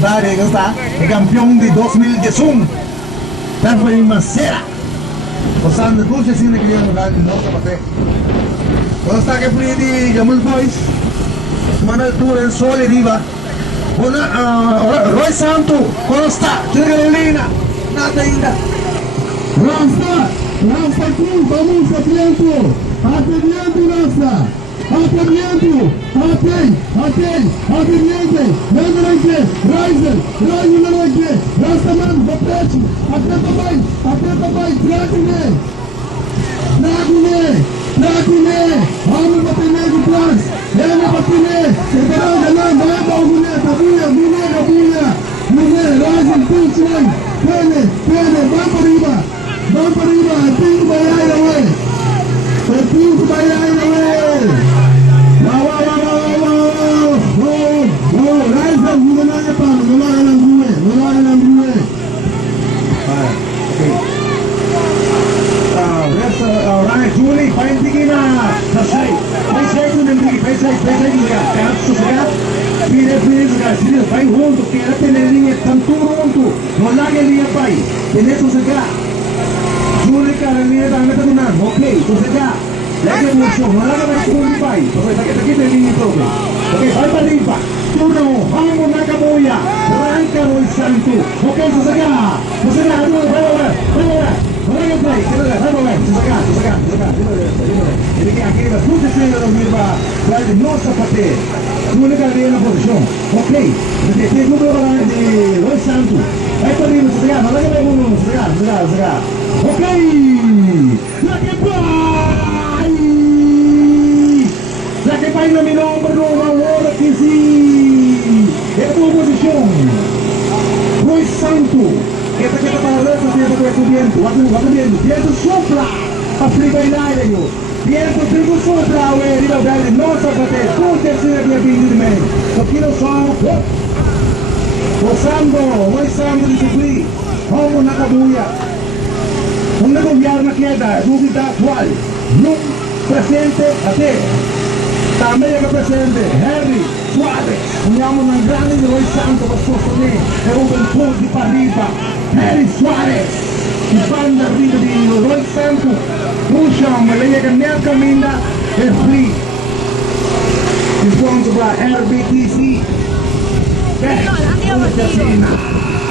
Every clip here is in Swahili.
Rosario, que está el campeón de 2011. Está en Macera. Posando dulce sin que yo no se pase. Cuando está que fui de Jamul Boys, semana altura en Sol y Riva. Roy Santo, cuando está, tiene Carolina, nada ainda. Rasta Cruz, vamos a tiempo, Rasta, atendimiento, Ryzen na noite, Rastaman, Bapete, atleta vai, Dragune, vamos bater de trás, ele bater, separando, não, vai para o Bunha, Ryzen, Pulsman, Pene, vai para riba, Pinto vai away, Ryzen, não vai para, não vai na Bunha. Alright, Julie, paling tinggi na selesai. Selesai tu nanti, selesai juga. Kan sudah, pilih juga. Sini, paling untuk kita tenerin tantu untuk. Nolak dia pai. Ini tu saja. Julie kalau ni dah nak tunan, okay, tu saja. Lagi musuh, nolak dia pun pai. Tapi kita tenerin itu. Okay, bye bye limpa. Turno, vamos na caboya. Arranca Roy Santo. Okay, tu saja. Aduh, bye. Olha aí, ele quer aquele das muitas cenas do Mirba, vai de nossa bater, uma cadeia na posição, ok? Você tem número de Roy Santo, vai para mim, você não vai ver um, você ok? Lá que vai na minha número, uma hora que sim, é tua posição, Roy Santo. Kita para rasa dia betul viento, waktu viento sopla, Afrika ini ayo, viento sopla, we di bawah dari nossa bate, tuh tersier dia pinggir main, kilo song, posando di subli, homo nakabuya, una gobierna queda, dúvida actual, no presente até, também é presente, Harry Suárez, uniamo una grande di Roy Santo per sostenere, è un bel po' di parriba. Harry Suárez, il banda arriva di Roy Santo, usciamo, lei che ne cammina è free. Il sponsor da RBTC, una casina,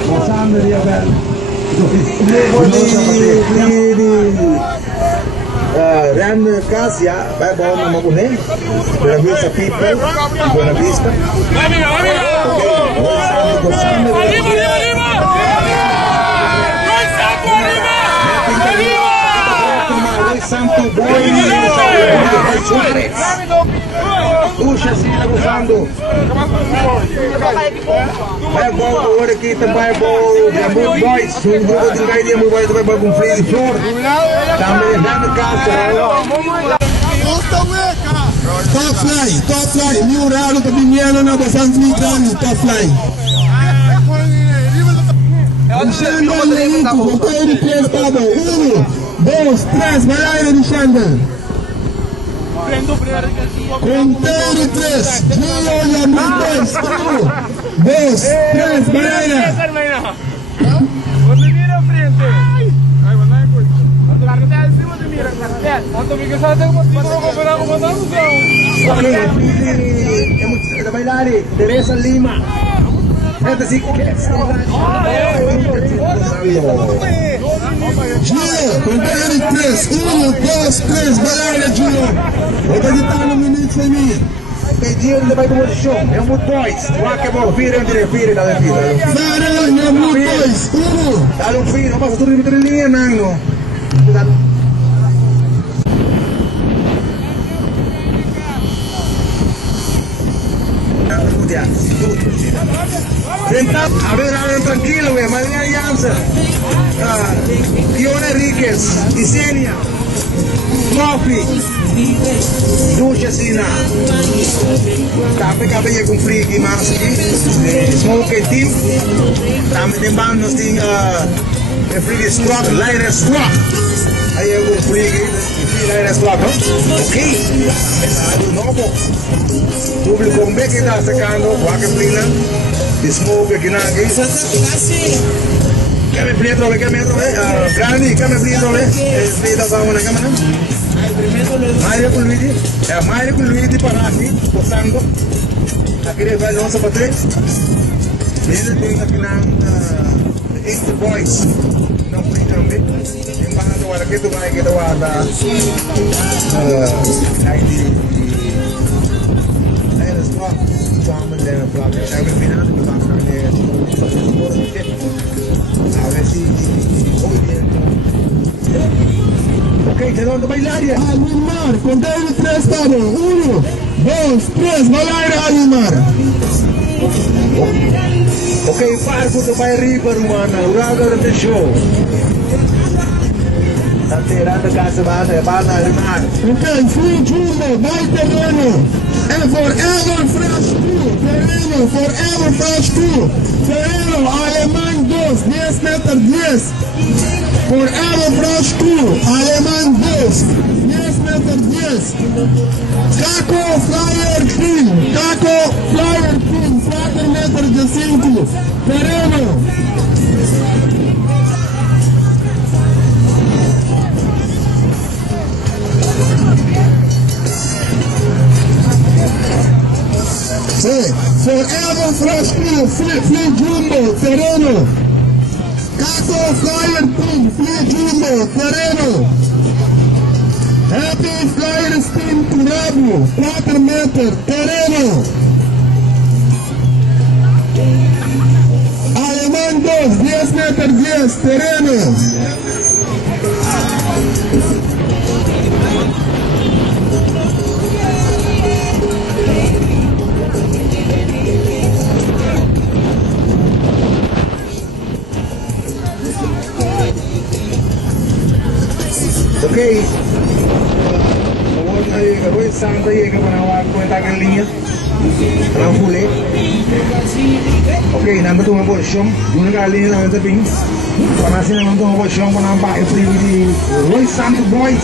posando di Abel. Ran Casia, vai bom na Maguné, Buena Vista People, Buena Vista. Santo Suárez. Puxa assim, gozando. Vai bom, agora aqui também bom. Jamul Boys, um grupo de guys de Jamul Boys também vai com freio de flor. Também lá no caso. Top fly, mil ralo que vinha na bastante litrano, top fly. Alexandre Leito, motor de prestado, 1, 2, 3, vai lá, Alexandre. Conteiro 3, Julio Jamul Boys, 1, 2, 3, vai lá. Da bailare, Teresa Lima. Esta sí que Gio, contare 3, 1, 2, 3, bailare Gio. Ota di tano minuti e mia. E Gio le vai come show, è un good boys. Qualche buon fire da defila. Fare un good boys, 1. Dale un filo, ma tu rimettere lì e nanno. A ver, tranquilo, güey, María Alianza, Fiona Enríquez, Isenia, Coffee, Ducha Sina, Tape Cabello con Friki, más aquí, Smoke Team, también de bandos de Friki Squad, Lighter Squad, ahí hay un Friki, Lighter Squad, ¿no? Ok, de nuevo, público, un ve que está sacando, Joaquín Plina. smoke aqui na aqui. Quer me prieto, Grande, quer me prieto, Prieto sama na câmera. Maria com Luigi. É Maria com Luigi para aqui, postando. Aqui ele vai lançar para trás. Ele tem aqui na Easter Boys. Não fui também. Em barra do ar aqui, tu vai aqui do ar da. Ok, te doy bailar ya. Alimar, contei de 3 para 1, 2, 3, vai lá, Alimar. Ok, parco do bairro rumana, uraga do show. Tá tirando casa bana Alimar. Ok, free jumbo, vai terreno. É forever fresh crew, terreno, forever fresh crew. Terreno, alemão 2, 10 metros 10. Forever fresh crew, alemão 2, 10 metros 10. Caco Flyer Team, 4 metros de 5. Terreno. Sí, forever fresh crew, free jumbo, terreno. Caco Flyer Team, free jumbo, terreno. Happy Flyer Team Turabo, 4 metros, terreno. Alemán 2, 10 metros 10, terreno. Ok. Agora Santa aí que para contar a linha. Para pulei. Ok, nanda tu mau shom, guna kali ni nanda ping. Panasnya nanda tu mau shom, panam pakai free di Roy Santa Boys.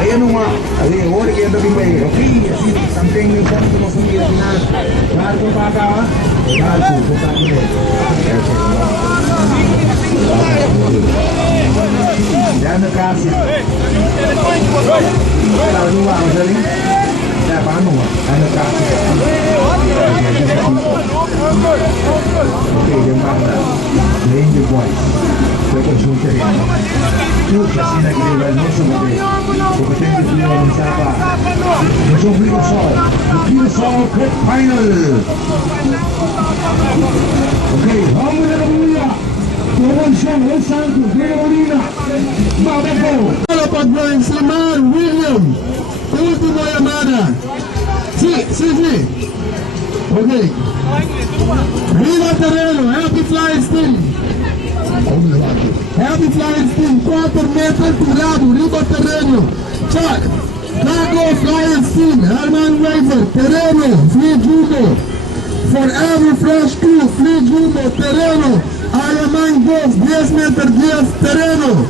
Ayo numa, ali orang yang tu ping. Ok, something ni kan tu masuk ni na. Nar tu pakai, nar tu pakai. Jangan kasih. Kalau dua macam ni, dah panu. Jangan kasih. Okey, jemput Ranger Boys. Mereka junta dia. Tu kasih nak dia balik semua dia. Kemudian dia orang siapa? Macam beli sol. Beli sol quick final. Okey, alhamdulillah. Tuan Syah, Santu, Verolina, Mabeko. Para Brian Slimar, William. Última llamada. Sí. Ok. Viva terreno, Happy Flyers Team. Happy Flyers Team, 4 metros tirado, Riva terreno. Chuck. Caco Flyers Team, Herman Wafer, terreno, free jumbo. Forever fresh crew, free jumbo, terreno. Alemán 2, 10 metros 10, terreno.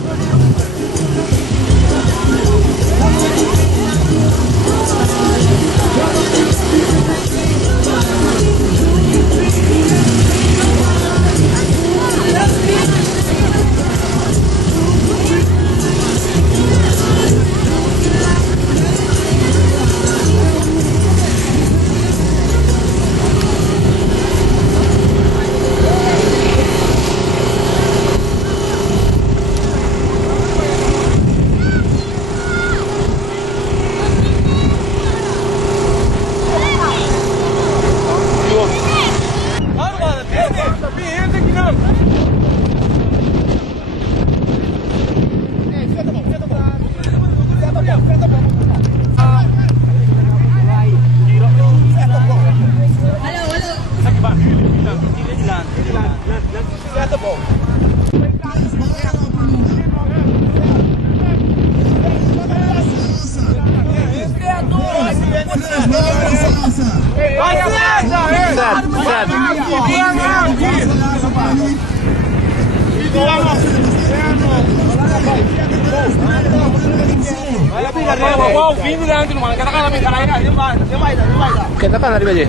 Kita kan arriva lì.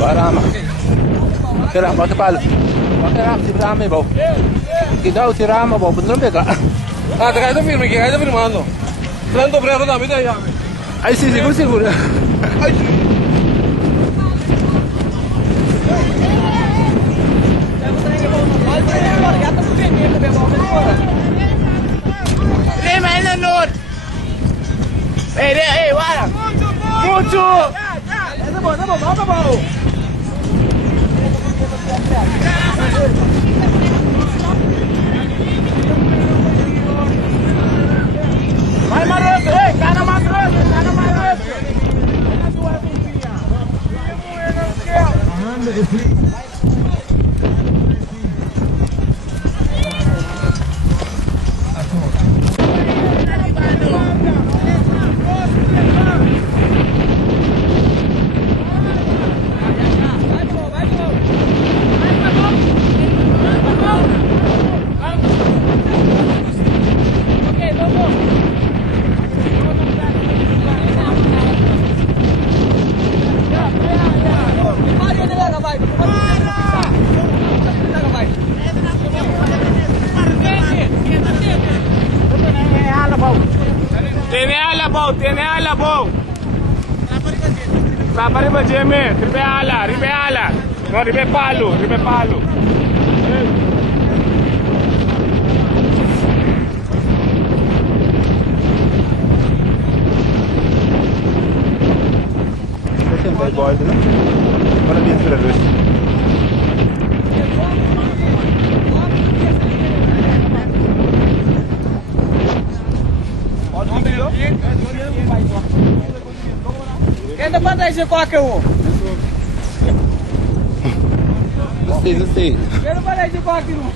Barama. Kira pakai palu. Pakai ram si rame bau. Kita usi rama bau bener bega. Ah, te cae firme, que cae firmando. Tanto preso también te llame. Ay sí, seguro seguro. Lima in the north. Hey, guarda. Mucho. Vai más rápido, gana más rápido, gana más rápido. Tiene ala, Bob. Sabar ribe jeme, ribe ala. No, ribe palu. Vai boy, né? Para bien para ver. Quem tá para esse qualquer um? Não sei. Quero para esse qualquer um.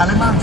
Alemán.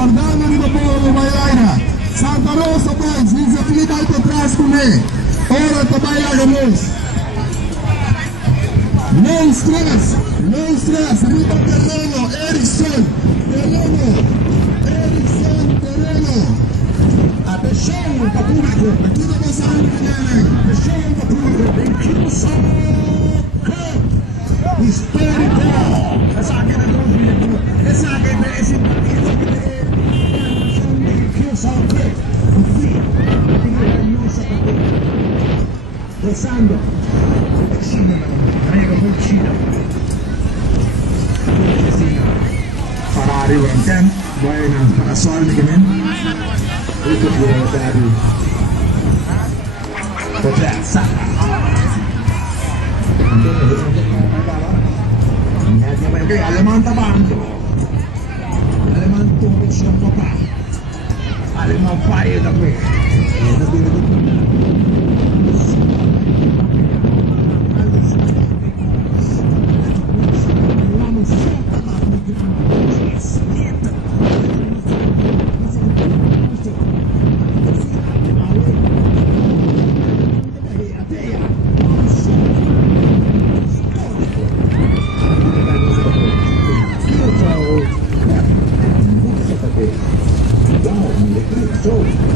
Guardando il popolo bailaira. Santa Rosa Boys, desafio aí para trás comigo. Ora para bailar conosco. No stress, no stress. Arriba terreno, Erickson, terreno. Atenção para o público, aqui não vai sair ninguém. Atenção para o público, tem que o soco histórico. Essa aqui é a dúvida, essa aqui é esse Pensando, Ferrari Wanten, boy ng parasol ni Kemen. Ito po yung dari Potrezza. Aleman tabando, aleman tungkol siyang papa, aleman payo na po.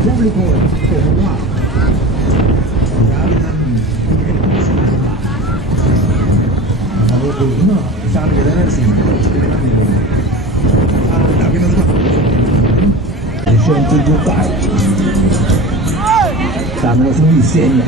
Público popular. No, sabe que debe ser. Aquí nos va. Gente de pai. Estamos no incêndio.